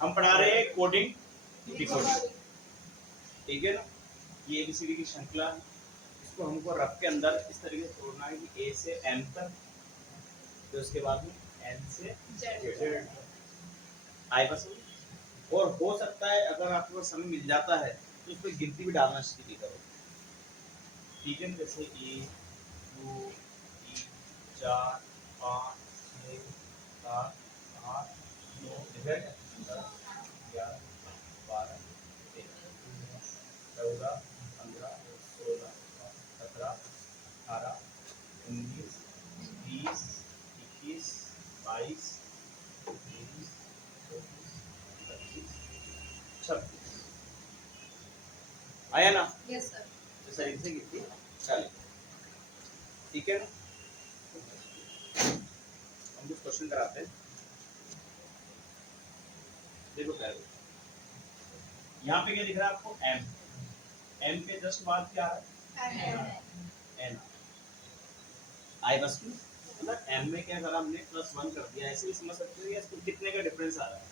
हम पढ़ा रहे हैं कोडिंग डिकोडिंग, ठीक है ना। ये ABCD की श्रृंखला है, इसको हमको रफ के अंदर इस तरीके से तोड़ना है कि A से M तक, फिर उसके बाद में N से Z आई बस। और हो सकता है अगर आपको समय मिल जाता है तो उसमें गिनती भी डालना शुरू करो, ठीक है। जैसे 1 2 3 4 5 6 7 8 9 10 11 12 13 14 15 16 17 18 19 20 21 22 23 24 25 26 आया ना। Yes sir. तो सर इनसे कितनी 40, ठीक है ना। हम कुछ क्वेश्चन कराते हैं, देखो पहले यहाँ पे क्या दिख रहा है आपको M, M के जस्ट बाद क्या आ रहा है N, आई बस में मतलब M में क्या करा हमने +1 कर दिया, ऐसे भी समझ सकते हो इसको कितने का डिफरेंस आ रहा है।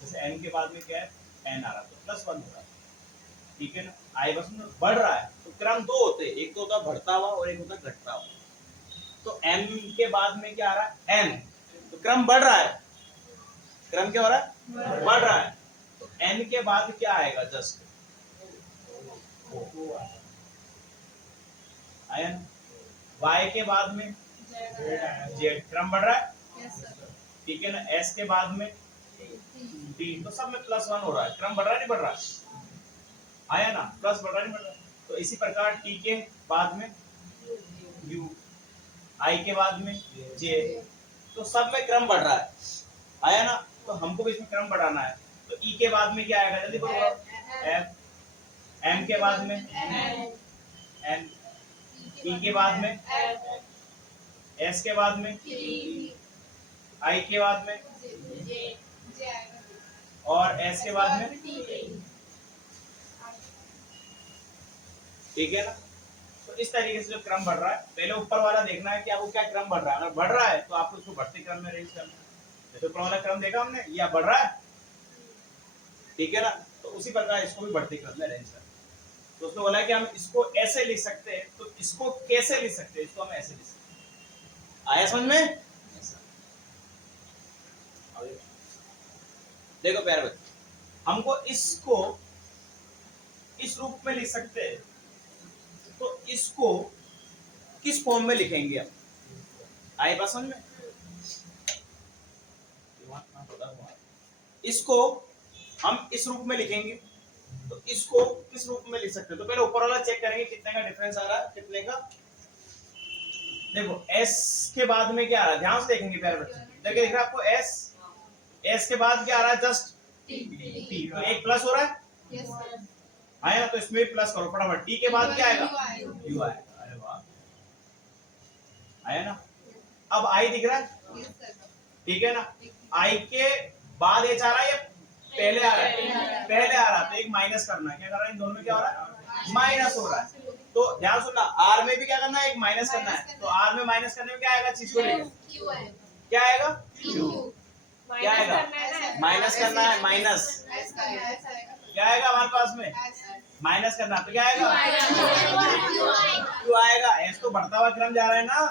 जैसे N के बाद में क्या है N आ रहा है तो +1 हो रहा है, ठीक है ना। आई बस में बढ़ रहा है तो क्रम दो होते हैं, एक तो होता है बढ़ता हुआ और एक होता है घटता हुआ। तो M के बाद में क्या आ रहा है N, तो क्रम बढ़ रहा है, क्रम क्या हो रहा है बढ़ रहा है। तो N के बाद क्या आएगा जस्ट आया ना। Y के बाद में Z, क्रम बढ़ रहा है, यस सर। ठीक है ना। S के बाद में D, तो सब में +1 हो रहा है, क्रम बढ़ रहा है नहीं बढ़ रहा आया ना, प्लस बढ़ रहा नहीं बढ़ रहा। तो इसी प्रकार T के बाद में U, I के बाद में J, तो सब में क्रम बढ़ रहा है आया ना। तो हमको भी इसमें क्रम बढ़ाना है, तो E के बाद में क्या आएगा जल्दी बोलो, F, M के बाद में N, E के बाद में S के बाद में I के बाद में और S के बाद में, ठीक है ना। तो इस तरीके से जो क्रम बढ़ रहा है, पहले ऊपर वाला देखना है कि आपको क्या क्रम बढ़ रहा है। अगर बढ़ रहा है तो आपको उसको बढ़ते क्रम में अरेंज करना है। जैसे ऊपर वाला क्रम देखा हमने, या बढ़ रहा है, ठीक है ना, तो उसी प्रकार इसको भी बढ़ते क्रम में अरेंज करना है। तो उसने बोला कि हम इसको ऐसे लिख सकते हैं, तो इसको कैसे लिख सकते हैं, इसको हम ऐसे लिख सकते हैं। आया समझ में? देखो प्यारे बच्चे, हमको इसको इस रूप में लिख सकते हैं, तो इसको किस फॉर्म में लिखेंगे हम? आए बात समझ में? इसको हम इस रूप में लिखेंगे, तो इसको किस रूप में लिख सकते हैं? तो पहले ऊपर वाला चेक करेंगे कितने का डिफरेंस आ रहा है, कितने का। देखो S के बाद में क्या आ रहा है, ध्यान से देखेंगे प्यारे बच्चे, देखिए दिख रहा है आपको S के बाद क्या आ रहा है, जस्ट T, तो एक प्लस हो रहा है, यस सर। आया, तो इसमें भी प्लस करो फटाफट। T के बाद क्या आएगा, U आएगा। अरे वाह, आया ना। अब I दिख रहा है, ठीक है ना। I के बाद H आ रहा है या पहले आ रहा है, पहले आ रहा है, तो एक माइनस करना है। क्या कर रहा है, इन दोनों में क्या हो रहा है, माइनस हो रहा है। तो ध्यान सुनना, R में भी क्या करना है, एक माइनस करना है। तो R में माइनस करने में क्या आएगा, चीज को लेकर क्या आएगा, Q, क्या आएगा, माइनस करना है, माइनस क्या आएगा हमारे पास में, माइनस करना, तो क्या आएगा, Q आएगा। S तो बढ़ता हुआ क्रम जा रहा है ना,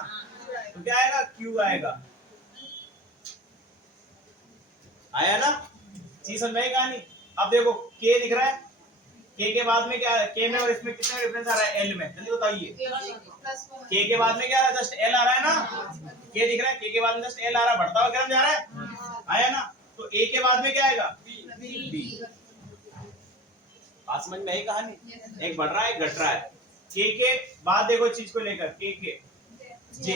तो क्या आएगा, Q आएगा। आया ना, चीज समझ में कहानी। अब देखो K दिख रहा है, K के बाद में क्या है, K में और इसमें कितना डिफरेंस आ रहा है, L में, जल्दी बताइए। K के बाद में क्या आ रहा है, जस्ट L आ रहा है ना, K दिख रहा है, K के बाद में जस्ट L आ रहा है, बढ़ता हुआ क्रम जा रहा है, आया ना। तो A के बाद में क्या आएगा, B। बात समझ में आई कहानी, एक बढ़ रहा है एक घट रहा है। K के बाद देखो चीज को लेकर, K के J,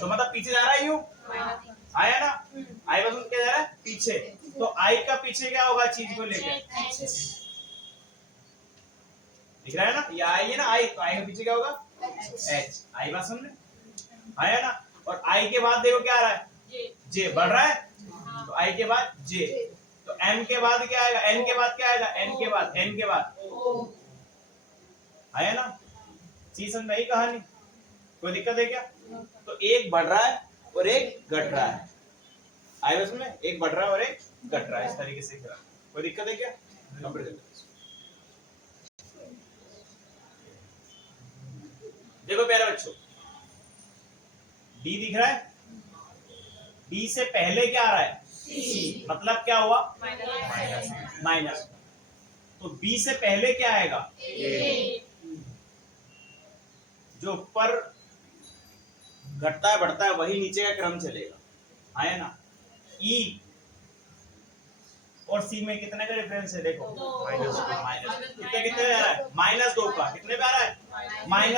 तो मतलब पीछे जा रहा है यू, आया ना। आई बस क्या जा रहा है, पीछे, तो I का पीछे क्या होगा, चीज को लेकर दिख रहा है ना, ये आई है ना, I, तो I का पीछे क्या होगा, H। आई बात समझ में आया ना। और I के बाद देखो क्या आ रहा है, J, बढ़ रहा है, तो I के बाद J, तो M के बाद क्या आएगा, N के बाद क्या आएगा, N के बाद आया ना। चीज समझ में आई कहानी, कोई दिक्कत है क्या? तो एक बढ़ रहा है और एक घट रहा है, आई बस में एक बढ़ रहा है और एक घट रहा है, इस तरीके से करा। कोई दिक्कत है क्या? कंप्लीट कर दो। देखो प्यारे बच्चों, डी दिख रहा है, डी से पहले क्या आ रहा है? सी, मतलब क्या हुआ? माइनस। तो बी से पहले क्या आएगा? ए। जो ऊपर घटता है बढ़ता है वही नीचे का क्रम चलेगा, आया ना। ई और सी में कितने का डिफरेंस है? देखो माइनस कितने कितने आ रहा है? -2 का। कितने पे आ रहा है?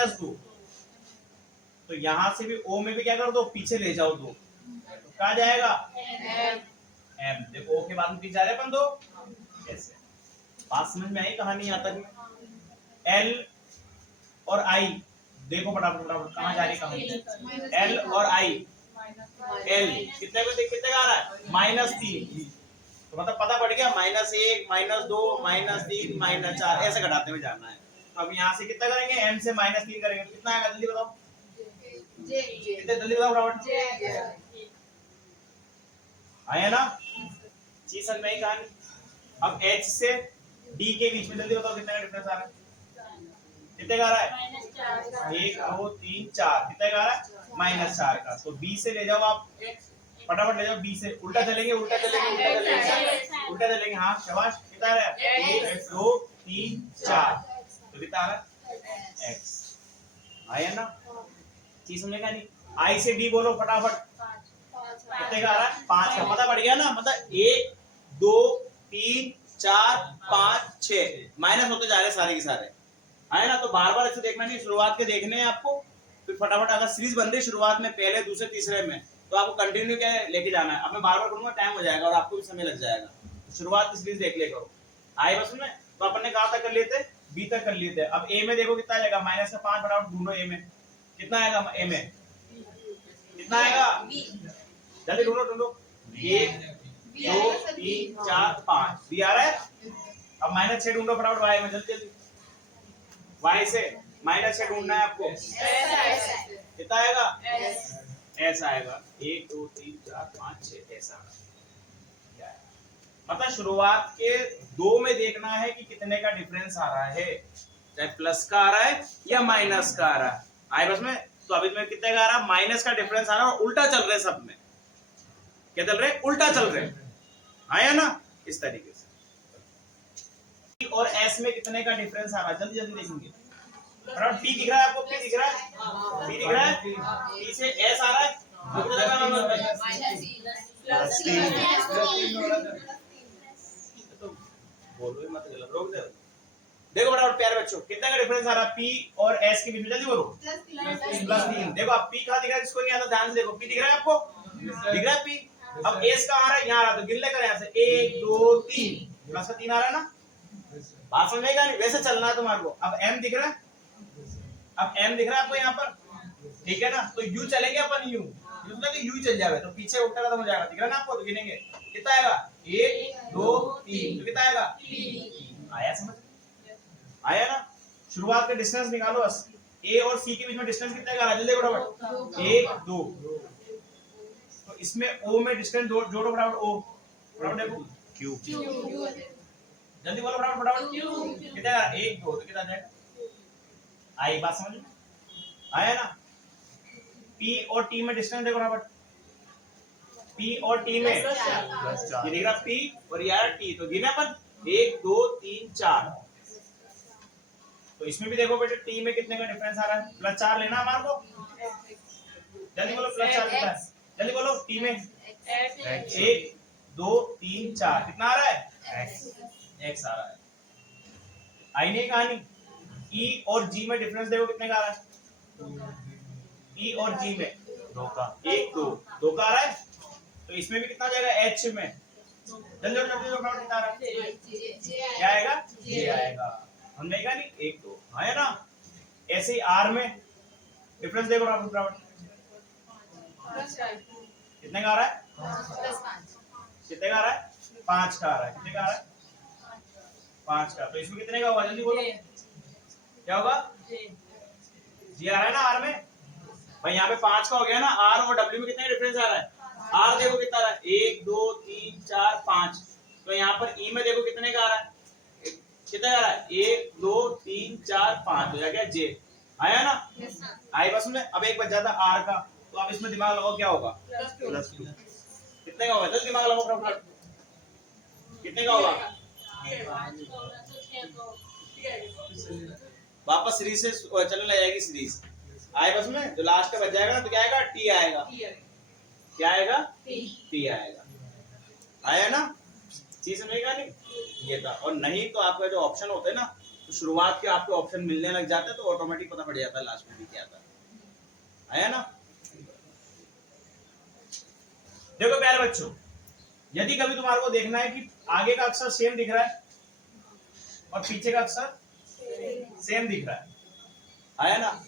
-2। तो यहां से भी ओ में भी क्या कर दो? पीछे ले जाओ 2, तो कहा जाएगा? एम। देखो ओ के बाद में पीछे जा रहे अपन 2, ऐसे। बात समझ में आई कहानी? यहाँ तक एल और आई देखो फटाफट फटाफट कहाँ जा रही कहानी? एल और आई, एल कितने पे कितने का आ रहा है? -3। तो मतलब पता पड़ गया, -1 -2 -3 -4 ऐसे घटाते हुए जाना है। तो अब यहाँ से कितना करेंगे? एम से -3 करेंगे तो कितना आएगा? जल्दी बताओ, कितने जल्दी बताओ फटाफट। आया ना? चीज समझ में आई कहानी? अब एच से डी के बीच में जल्दी बताओ कितने का डिफरेंस आ रहा है? कितने का आ रहा है? 1 2 3 4। कितने का आ रहा है? -4 का। तो बी से ले जाओ आप, फटाफट ले जाओ। बी से उल्टा चलेंगे, उल्टा चलेंगे, उल्टा चलेंगे, उल्टा चलेंगे। हाँ शाबाश। कितना आ रहा है? 1 2 3 4। तो कितना आ रहा है? x। आया ना? चीज समझेगा नहीं? आई से डी बोलो फटाफट, कितने का आ रहा है? 5 का। पता पड़ गया ना? मतलब 1 2 3 4 5 6 माइनस होते जा रहे सारे के सारे, है ना? तो बार बार ऐसे देखना नहीं, शुरुआत के देखने हैं आपको, फिर फटाफट अगर सीरीज बन रही शुरुआत में पहले दूसरे तीसरे में तो आपको कंटिन्यू क्या लेके जाना है। अब मैं बार बार करूंगा, टाइम हो जाएगा और आपको भी समय लग जाएगा। शुरुआत की सीरीज देख ले करो। आए बस में? तो अपन ने कहां तक कर लिए थे? बी तक कर लिए थे। अब ए में देखो कितना आएगा? -5 फटाफट ढूंढो। ए में कितना आएगा? ए में कितना आएगा? जल्दी ढूंढो ढूंढो। 1 2 3 4 5 बी आ रहा है। अब -6 ढूंढो फटाफट वाई में, जल्दी जल्दी। वाई से -6 ढूंढना है आपको। कितना आएगा? ऐसा आएगा। 1 2 3 4 5 6 ऐसा। मतलब शुरुआत के 2 में देखना है कि कितने का डिफरेंस आ रहा है, चाहे प्लस का आ रहा है या माइनस का आ रहा है। आए बस में? तो अभी में कितने का आ रहा है? माइनस का डिफरेंस आ रहा है और उल्टा चल रहे सब में। क्या चल रहे? उल्टा चल रहे। आया ना? इस तरीके से। और एस में कितने का डिफरेंस आ रहा है? जल्दी जल्दी देखेंगे। टी दिख रहा है आपको? पी दिख रहा है? टी दिख रहा है? टी से एस आ रहा है, कितने का नंबर है? तो बोलो ही मत, गलत रोक दे। देखो फटाफट प्यारे बच्चों, कितने का डिफरेंस आ रहा है पी और एस के बीच में? जल्दी बोलो। +3। देखो अब पी कहां दिख रहा है? जिसको नहीं आता ध्यान से देखो। पी दिख रहा है आपको? दिख रहा है पी? अब एस का आ रहा है, यहाँ आ रहा है, तो गिन ले कर यहाँ से 1 2 3 प्लस का 3 आ रहा है ना? बात समझेगा नहीं? वैसे चलना है तुम्हारे को। अब एम दिख रहा है? अब एम दिख रहा है आपको यहाँ पर? ठीक है ना? तो यू चलेंगे अपन, यू यू चल जाएगा तो पीछे उल्टा खत्म हो जाएगा। दिख रहा है ना आपको? तो गिनेंगे कितना आएगा? 1 2 3। तो कितना आएगा? 3 आया समझ? आया ना? शुरुआत का डिस्टेंस निकालो बस। ए और सी के बीच में डिस्टेंस कितना का? जल्दी फटाफट। 1 2। तो इसमें ओ में डिस्टेंस जोड़ो फटाफट। ओ फटाफट देखो, क्यू। जल्दी बोलो फटाफट फटाफट। कितना का? 1 2। तो कितना जाएगा? आई बात समझ में? आया ना? पी और टी में डिस्टेंस देखो फटाफट। पी और टी में ये दिख रहा पी और यार टी, तो गिना अपन 1 2 3 4। तो इसमें भी देखो बेटे टी में कितने का डिफरेंस आ रहा है? +4 लेना हमारे को। जल्दी बोलो +4 कितना है? जल्दी बोलो। टी में 1 2 3 4 कितना आ रहा है? x आ रहा है। आई नहीं कहानी? ई और जी में डिफरेंस देखो कितने का आ रहा है? ई और जी में 2 का। 1 2 का आ रहा है। तो इसमें भी कितना जाएगा? एच में जल्दी जल्दी कितना आ रहा है? क्या आएगा? जे आएगा। हमने कहा नहीं 1 2 है ना? ऐसे ही आर में डिफरेंस देखो फटाफट। कितने का आ रहा है? कितने का आ रहा है? 5 का आ रहा है। कितने का आ रहा है? 5 का। तो इसमें कितने का होगा? जल्दी बोलो। क्या होगा? जी आ रहा है ना आर में? भाई यहाँ पे 5 का हो गया ना। आर और डब्ल्यू में कितने डिफरेंस आ रहा है? आर देखो कितना आ रहा है? 1 2 3 4 5। तो यहाँ यहाँ पर ई में देखो कितने का आ रहा है, कितने का आ रहा है, 1 2 3 4 5 हो जाएगा जे, आया ना। आई बस में अब एक बच जाता आर का, तो आप इसमें दिमाग लगाओ क्या होगा, +2 कितने का होगा, जल्दी दिमाग लगाओ फटाफट, कितने का होगा, वापस सीरीज से चलने लग जाएगी सीरीज। आई बस में जो लास्ट का बच जाएगा ना तो क्या आएगा, टी आएगा, क्या आएगा, टी आएगा, आया ना। चीज समझेगा नहीं, ये था। और नहीं तो आपका जो ऑप्शन होता है ना, तो शुरुआत के आपके ऑप्शन मिलने लग जाते हैं तो ऑटोमेटिक पता पड़ जाता है लास्ट में भी क्या था, आया ना। देखो प्यारे बच्चों, यदि कभी तुम्हारे को देखना है कि आगे का अक्षर सेम दिख रहा है और पीछे का अक्षर सेम दिख रहा है, आया ना,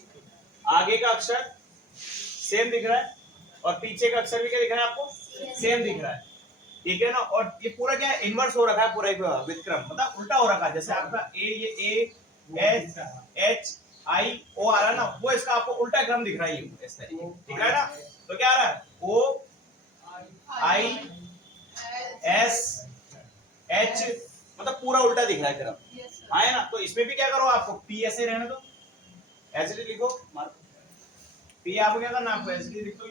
आगे का अक्षर सेम दिख रहा है और पीछे का अक्षर भी क्या दिख रहा है आपको, सेम दिख रहा है, ठीक है ना। और ये पूरा क्या है, इनवर्स हो रखा है पूरा विक्रम, मतलब उल्टा हो रखा है। जैसे आपका ए एच एच आई ओ आ रहा है ना, वो इसका आपको उल्टा क्रम दिख रहा है, इस तरीके दिख रहा है ना। तो क्या आ रहा है, ओ आई एस एच, मतलब पूरा उल्टा दिख रहा है क्रम, आया ना। तो इसमें भी क्या करो, आपको पी ऐसे रहने दो, ऐसे लिखो, पी आपको क्या करना, आपको ऐसे लिख दो,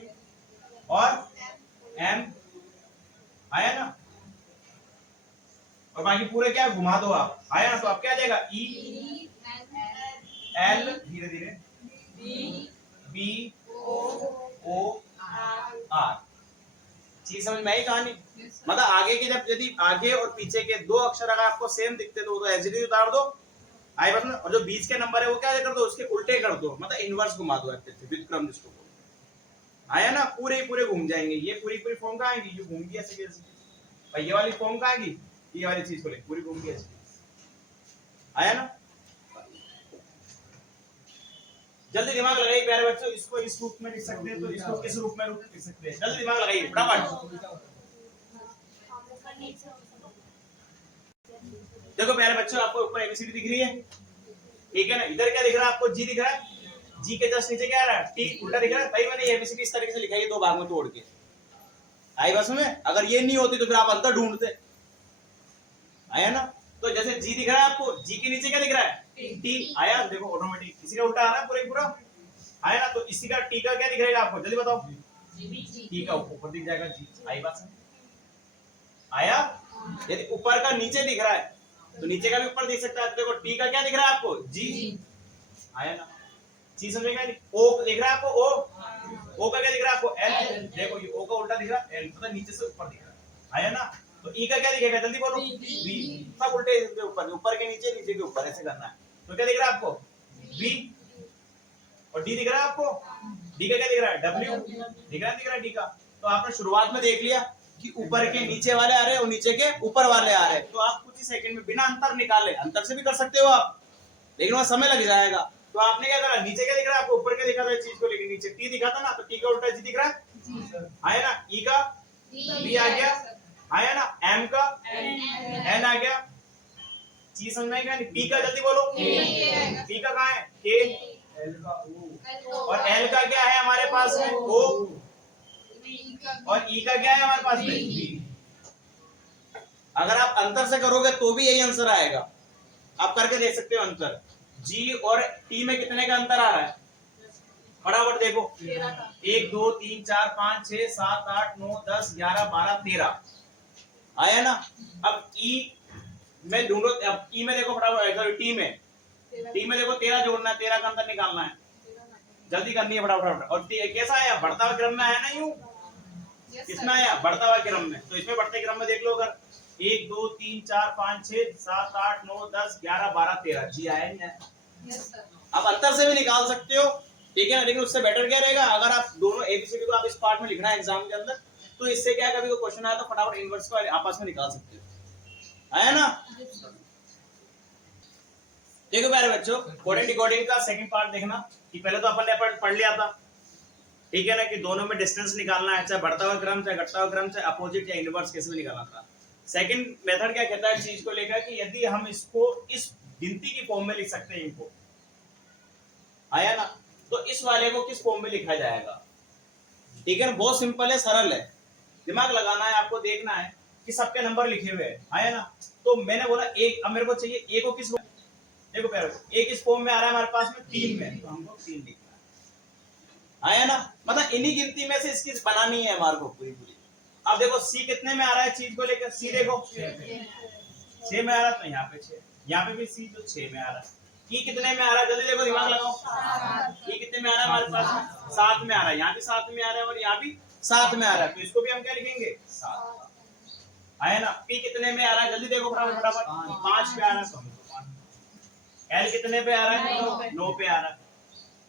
और एम, आया ना। और बाकी पूरे क्या घुमा दो आप, आया ना। तो आप क्या आ जाएगा, ई एल, धीरे धीरे बी ओ आर। चीज समझ में आई कहानी, मतलब आगे के जब यदि आगे और पीछे के दो अक्षर अगर आपको सेम दिखते तो एसिडी उतार दो, आई बस में। और जो बीच के नंबर है वो क्या कर दो, उसके उल्टे कर दो, मतलब इनवर्स घुमा दो, विक्रम जिसको, आया ना। पूरे पूरे घूम जाएंगे, ये पूरी पूरी फॉर्म कहाँ आएगी, ये घूम गई ऐसे कैसे, और ये वाली फॉर्म कहाँ आएगी, ये वाली चीज को ले पूरी घूम गई ऐसे, आया ना। जल्दी दिमाग लगाइए प्यारे बच्चों, इसको इस रूप में लिख सकते हैं तो इसको किस रूप में लिख सकते हैं, जल्दी दिमाग लगाइए फटाफट। देखो प्यारे बच्चों, आपको ऊपर एबीसीडी दिख रही है, ठीक है ना। इधर क्या दिख रहा है आपको, जी दिख रहा है, जी के जस्ट नीचे क्या आ रहा है, टी उल्टा दिख रहा है। भाई मैंने एबीसीडी इस तरीके से लिखा है, दो भाग में तोड़ के, आई बस में। अगर ये नहीं होती तो फिर आप अंतर ढूंढते, आया ना। तो जैसे जी दिख रहा है आपको, जी के नीचे क्या दिख रहा है, टी, आया, देखो ऑटोमेटिक इसी का उल्टा आ रहा है पूरा, आया ना। तो इसी का टी का क्या दिख रहेगा आपको, जल्दी बताओ, टी का ऊपर दिख जाएगा जी, आई बात है, आया। यदि ऊपर का नीचे दिख रहा है तो नीचे का भी ऊपर दिख सकता है, तो देखो टी का क्या दिख रहा है आपको, जी, आया ना। जी समझेगा नहीं, ओ दिख रहा है आपको, ओ का क्या दिख रहा है आपको, एल, देखो ये ओ का उल्टा दिख रहा है, एल मतलब नीचे से ऊपर दिख रहा है, आया ना। तो ई का क्या दिखेगा, जल्दी बोलो, बी, सब उल्टे ऊपर, ऊपर के नीचे, नीचे के ऊपर, ऐसे करना है। तो क्या दिख रहा है आपको, बी, और डी दिख रहा है आपको, डी का क्या दिख रहा है, डब्ल्यू दिख रहा है डी का। तो आपने शुरुआत में देख लिया कि ऊपर के नीचे वाले आ रहे हैं और नीचे के ऊपर वाले आ रहे हैं, तो आप कुछ ही सेकंड में बिना अंतर निकाले, अंतर से भी कर सकते हो आप, लेकिन वहां समय लग जाएगा। तो आपने क्या करा, नीचे क्या दिख रहा है आपको, ऊपर क्या दिखा था चीज को, लेकिन नीचे टी दिखा था ना, तो टी का उल्टा जी दिख रहा है, आया ना। ई का बी आ गया, आया ना। एम का एन आ गया, चीज समझ में आएगा। पी का जल्दी बोलो, पी का कहाँ है, के, और एल का क्या है हमारे पास में, ओ, और ई का क्या है हमारे पास में, बी। अगर आप अंतर से करोगे तो भी यही आंसर आएगा, आप करके देख सकते हो अंतर। जी और टी में कितने का अंतर आ रहा है, फटाफट देखो, 1 2 3 4 5 6 7 8 9 10 11 12 13, आया ना। अब ई में ढूंढो, अब ई में देखो फटाफट, टी में देखो 13 जोड़ना है, 13 का अंतर निकालना है, जल्दी करनी है फटाफट। और कैसा आया, बढ़ता हुआ क्रम में आया ना, यूं किसमें आया, बढ़ता हुआ क्रम में। तो इसमें बढ़ते क्रम में देख लो, अगर 1 2 3 4 5 6 7 8 9 10 11 12 13, जी आया नहीं आया। अब अंतर से भी निकाल सकते हो, ठीक है ना, लेकिन उससे बेटर क्या रहेगा, अगर आप दोनों एबीसीडी को आप इस पार्ट में लिखना है एग्जाम के अंदर, तो इससे क्या, कभी कोई क्वेश्चन आया तो फटाफट इनवर्स को आपस में निकाल सकते हो, आया ना। देखो प्यारे बच्चों, कोडिंग डिकोडिंग का सेकंड पार्ट देखना, कि पहले तो अपन ने पढ़ लिया था, ठीक है ना, कि दोनों में डिस्टेंस निकालना है, चाहे बढ़ता हुआ क्रम, चाहे घटता हुआ क्रम, चाहे अपोजिट या इनवर्स, कैसे भी निकालना था। सेकंड मेथड क्या कहता है चीज को लेकर, कि यदि हम इसको इस गिनती की फॉर्म में लिख सकते हैं इनको, आया ना, तो इस वाले को किस फॉर्म में लिखा जाएगा, ठीक है ना। बहुत सिंपल है, सरल है, दिमाग लगाना है आपको, देखना है कि सबके नंबर लिखे हुए हैं, आया ना। तो मैंने बोला एक, अब मेरे को चाहिए ए को किस, देखो प्यारे ए किस फॉर्म में आ रहा है हमारे पास में 3 में, तो हमको 3 लिखना है, आया ना। मतलब इन्हीं गिनती में से इसकी बनानी है हमारे को पूरी पूरी। अब देखो सी कितने में आ रहा है चीज को लेकर, सी देखो 6 में आ रहा है, तो यहाँ पे 6, यहाँ पे भी सी तो 6 में आ रहा है। ई कितने में आ रहा है, जल्दी देखो, दिमाग लगाओ। ई कितने में आ रहा है हमारे पास, 7 में आ रहा है, यहाँ भी 7 में आ रहा है और यहाँ भी 7 में आ रहा है, तो इसको भी हम क्या लिखेंगे 7, आया ना। पी कितने में आ रहा है, जल्दी देखो फटाफट फटाफट, 5 पे आ रहा है, तो एल कितने पे आ रहा है, 9 पे आ रहा है,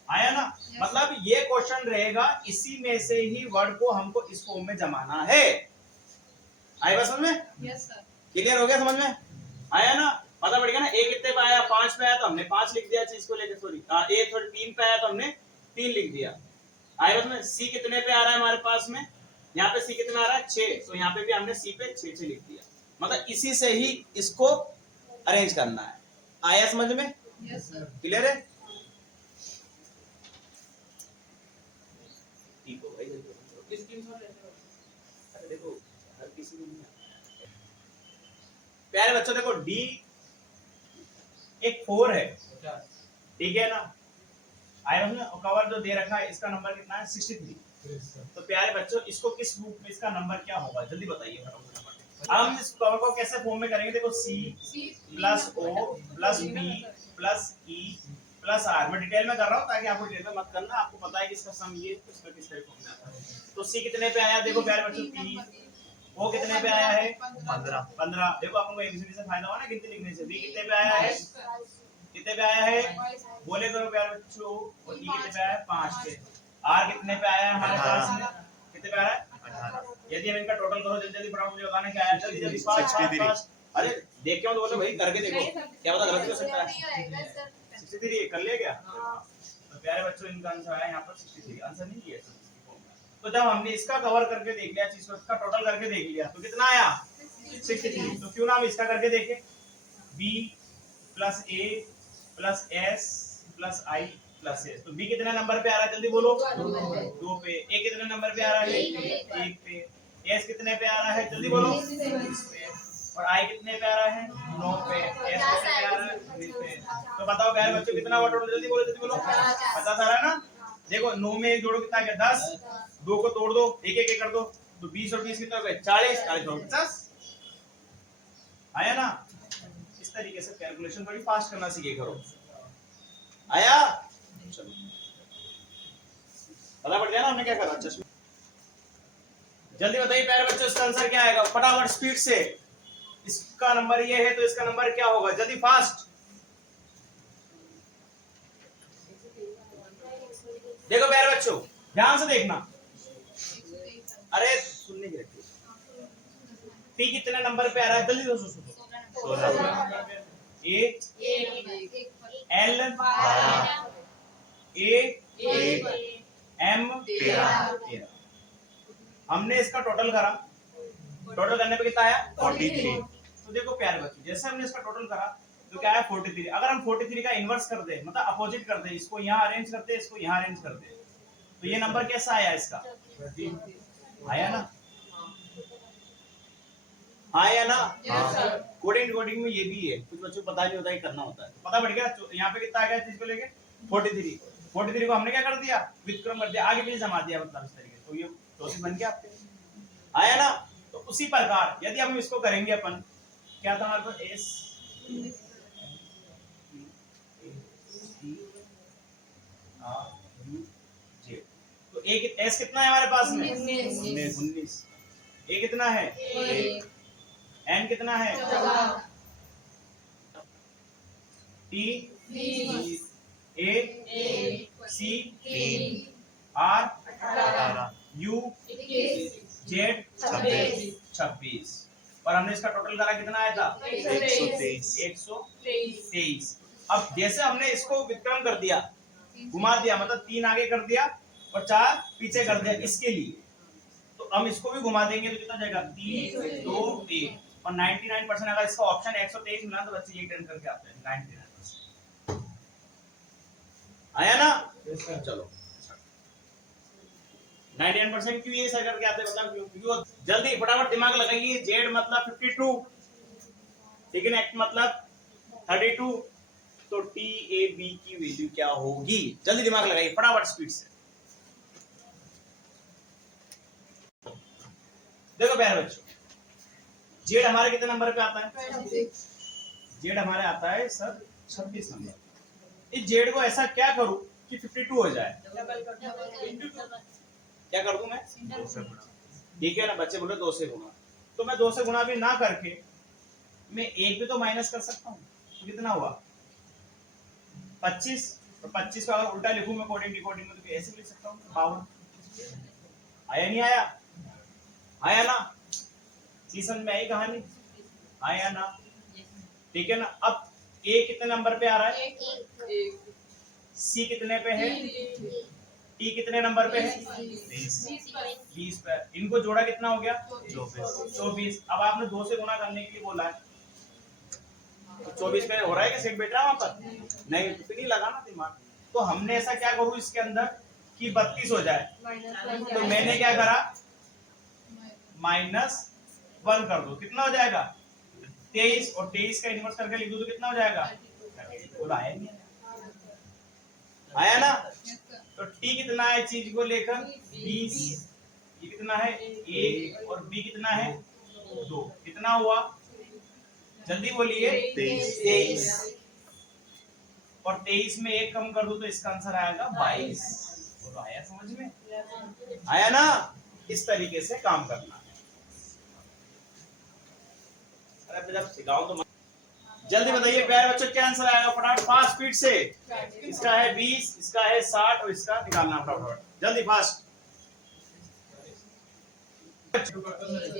आया ना। मतलब ये क्वेश्चन रहेगा, इसी में से ही वर्ड को हमको इस फॉर्म में जमाना है। आया समझ में? Yes sir. क्लियर हो गया समझ में? आया ना, पता पड़ गया ना। ए कितने पे आया, 5 पे आया, तो हमने 5 लिख दिया चीज को लेकर, सॉरी ए थोड़ी 3 पे आया तो हमने 3 लिख दिया, आया समझ में? सी कितने पे आ रहा है हमारे पास में, यहाँ पे सी कितना आ रहा है 6, तो यहाँ पे भी हमने सी पे 6 लिख दिया। मतलब इसी से ही इसको अरेंज करना है, आया समझ में? Yes sir. क्लियर है? ठीक हो भाई, अरे देखो हर किसी को नहीं आता। प्यारे बच्चों देखो डी एक 4 है, ठीक है ना। आया समझ में? कवर जो दे रखा है इसका नंबर कितना है 63। तो प्यारे बच्चों इसको किस रूप में, इसका नंबर क्या होगा जल्दी बताइए फटाफट। हम इस कवर को कैसे फॉर्म में करेंगे, देखो C plus O plus B plus E plus R. मैं डिटेल में कर रहा हूँ ताकि आपको डिटेल में मत करना, आपको पता है कि इसका सम ये, इसका किस तरह फॉर्म में आता है। तो सी कितने पे आया, देखो प्यारे बच्चों पी, ओ कितने पे आया है 15। देखो अपन को एबीसीडी से फायदा हुआ ना गिनती लिखने से। बी कितने पे आया है, कितने पे आया है, बोले करो प्यारे बच्चों। और ई कितने पे आया है 5 पे। आर कितने पे आया है हमारे पास में, कितने पे आया है 18। यदि हम इनका टोटल करो जल्दी जल्दी फटाफट मुझे बताना क्या आया, जल्दी जल्दी 5। अरे देख के मत बोलो भाई, करके देखो, क्या पता गलत हो सकता है। 63 कर लिया क्या? तो प्यारे बच्चों इनका आंसर आया यहाँ पर 63, आंसर नहीं किया। तो जब हमने इसका कवर करके देख लिया चीज को, इसका टोटल करके देख लिया, तो कितना आया 63। तो क्यों ना हम इसका करके देखें, b प्लस ए प्लस एस प्लस आई प्लस एस। तो b कितने नंबर पे आ रहा है जल्दी बोलो, 2 पे। a कितने नंबर पे आ रहा है, 1 पे। s कितने पे आ रहा है जल्दी बोलो, 20 पे। और i कितने पे आ रहा है 9 पे। s कितने पे आ रहा है 3 पे। तो बताओ प्यारे बच्चों कितना हुआ टोटल, जल्दी बोलो 50 आ रहा है ना। देखो 9 में 1 जोड़ो कितना आ गया 10, 2 को तोड़ दो, एक एक कर दो, तो 20 और 20 कितना हो गया 40, 40 और 50, आया ना। इस तरीके से कैलकुलेशन थोड़ी फास्ट करना सीखे करो, आया। चलो पता पड़ गया ना हमने क्या करा। चश्मे जल्दी बताइए प्यारे बच्चों इसका आंसर क्या आएगा, फटाफट स्पीड से। इसका नंबर ये है तो इसका नंबर क्या होगा, जल्दी फास्ट। देखो प्यारे बच्चों ध्यान से देखना, अरे सुनने की रखिए। पी कितने नंबर पे आ रहा है जल्दी दोस्तों, 16। A L A M 13। हमने इसका टोटल करा, टोटल करने पे कितना आया 43। तो देखो प्यारे बच्चों जैसे हमने इसका टोटल करा तो क्या आया 43। अगर हम 43 का इनवर्स कर दे, मतलब अपोजिट कर दे, इसको यहाँ अरेंज करते, इसको यहाँ अरेंज कर दे, तो ये नंबर कैसा आया इसका, आया ना, आया ना। कोडिंग कोडिंग में ये भी है, कुछ बच्चों को पता नहीं होता है, करना होता है। पता बढ़ गया यहाँ पे कितना आ गया चीज को लेके 43 को हमने क्या कर दिया व्युत्क्रम कर दिया, आगे पीछे जमा दिया, मतलब इस तरीके। तो ये प्रोसेस बन गया आपके, आया ना। तो उसी प्रकार यदि हम इसको करेंगे अपन, क्या था हमारे पास एस तो एक एस कितना है हमारे पास में 19। ए कितना है, एन कितना है, T A C R U Z 26। और हमने इसका टोटल करा कितना आया था 123। अब जैसे हमने इसको विक्रम कर दिया, घुमा दिया, मतलब 3 आगे कर दिया और 4 पीछे कर दिया इसके लिए, तो हम इसको भी घुमा देंगे तो कितना जाएगा 3 2 1। और 99% अगर इसका ऑप्शन 123 मिला तो बच्चे ये टर्न करके आते हैं 99%, आया ना। चलो 99% क्यों ये ऐसा करके आते हैं, बताओ क्यों? क्यों? जल्दी फटाफट दिमाग लगाइए। जेड मतलब 52, ठीक है ना, एक्ट मतलब 32, तो टी ए बी की वैल्यू क्या होगी? जल्दी दिमाग लगाइए फटाफट स्पीड से। देखो प्यारे बच्चों, जेड हमारे कितने नंबर पे आता है? जेड हमारे आता है सर 26 नंबर। इस जेड को ऐसा क्या करूं कि 52 हो जाए? क्या कर दूं मैं? ठीक है ना, बच्चे बोले 2 से गुणा, तो मैं 2 से गुणा भी ना करके मैं एक भी तो माइनस कर सकता हूँ। तो कितना हुआ? 25। तो 25 को अगर उल्टा लिखूं मैं कोडिंग डिकोडिंग में, तो ऐसे लिख सकता हूँ 52। आया नहीं आया? आया ना? सीजन में आई कहानी, आया ना? ठीक है ना। अब ए कितने नंबर पे आ रहा है? सी कितने पे है? टी कितने नंबर पे है? 20 पे। इनको जोड़ा कितना हो गया? 24। अब आपने 2 से गुणा करने के लिए बोला है, तो 24 पे हो रहा है कि सेट बैठ रहा है वहां पर? नहीं, तो फिर नहीं लगाना दिमाग। तो हमने ऐसा क्या करूं इसके अंदर कि 32 हो जाए, तो मैंने क्या करा? -1 कर दो, कितना हो जाएगा? 23, और 23 का इनवर्स करके लिख दो तो कितना हो जाएगा? बोला आया नहीं? आया ना? तो टी कितना है चीज को लेकर? 20। ये कितना है? 1, और बी कितना है? 2। कितना हुआ? जल्दी बोलिए। 23। और 23 में 1 कम कर दो तो इसका आंसर आएगा 22। तो आया समझ में? आया ना? इस तरीके से काम करना है। अरे जब सिखाऊं तो जल्दी बताइए प्यारे बच्चों, क्या आंसर आएगा? फटाफट फास्ट स्पीड से। इसका है 20, इसका है 60, और इसका निकालना फटाफट जल्दी फास्ट।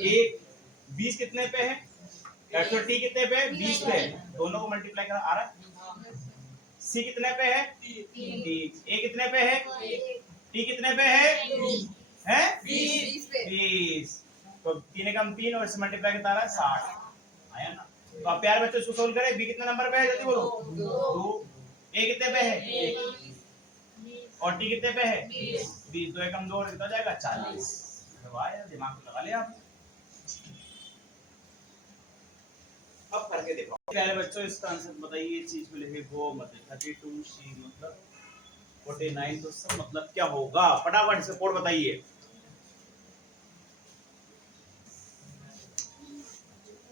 एक 20 कितने पे है? टी कितने पे है? 20 पे है। दोनों को मल्टीप्लाई कर आ रहा है। सी कितने पे है? 3। ए कितने पे है? टी कितने पे है? 20। तो 3 कम 3, और इससे मल्टीप्लाई कितना आ रहा है? 60। आया ना? तो आप प्यारे बच्चों इसको सोल्व करें। बी कितने नंबर पे है? जल्दी बोलो। 2। ए कितने पे है? 1। और टी कितने पे है? 20। 2 कम 2, कितना जाएगा? 40। दिमाग लगा लिया आपने। अब करके देखो प्यारे बच्चों, इसका आंसर बताइए। चीज को लिखे वो मतलब 32, सी मतलब 49, तो सब मतलब क्या होगा? फटाफट से कोड बताइए।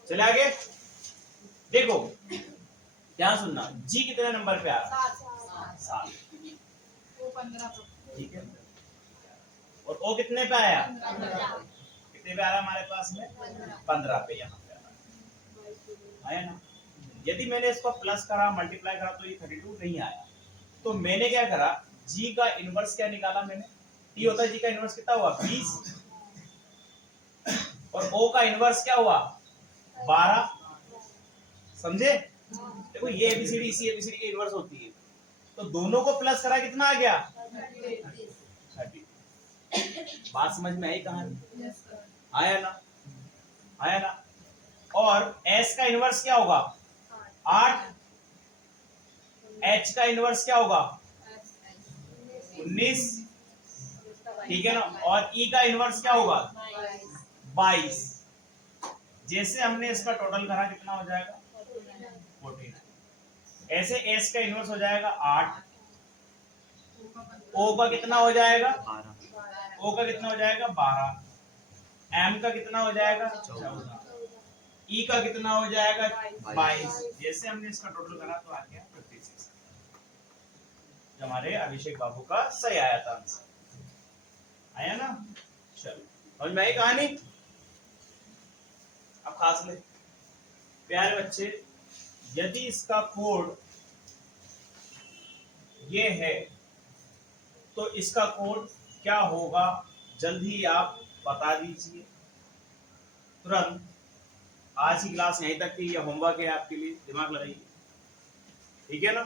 चले आगे देखो, ध्यान सुनना। जी कितने नंबर पे आ रहा है? 7। ठीक है। और ओ कितने पे आया? कितने पे आ रहा है हमारे पास में? 15 पे। यहाँ पे आया ना? यदि मैंने इसको प्लस करा, मल्टीप्लाई करा, तो ये 32 नहीं आया। तो मैंने क्या करा? जी का इनवर्स क्या निकाला मैंने? टी होता है जी का इनवर्स कितना हुआ? 20। और ओ का इनवर्स क्या हुआ? 12। समझे? देखो ये एबीसीडी, इसी एबीसीडी की इनवर्स होती है। तो दोनों को प्लस करा, कितना आ गया? 30। बात समझ में आई कहानी? आया ना? आया ना? और एस का इनवर्स क्या होगा? 8। एच का इनवर्स क्या होगा? 19। ठीक है ना? और ई का इनवर्स क्या होगा? 22। जैसे हमने इसका टोटल करा, कितना हो जाएगा? 49। ऐसे एस का इनवर्स हो जाएगा 8। ओ का कितना हो जाएगा? 12। ओ का कितना हो जाएगा? 12। एम का कितना हो जाएगा? 14। ई का कितना हो जाएगा? 22। जैसे हमने इसका टोटल करा तो आ गया 56। हमारे अभिषेक बाबू का सही आया था आंसर। आया ना? चलो समझ में आई कहानी? अब खास ले प्यारे बच्चे, यदि इसका कोड ये है तो इसका कोड क्या होगा? जल्दी आप बता दीजिए तुरंत। आज की क्लास यहीं तक थी। ये होमवर्क है आपके लिए, दिमाग लगाइए। ठीक है ना?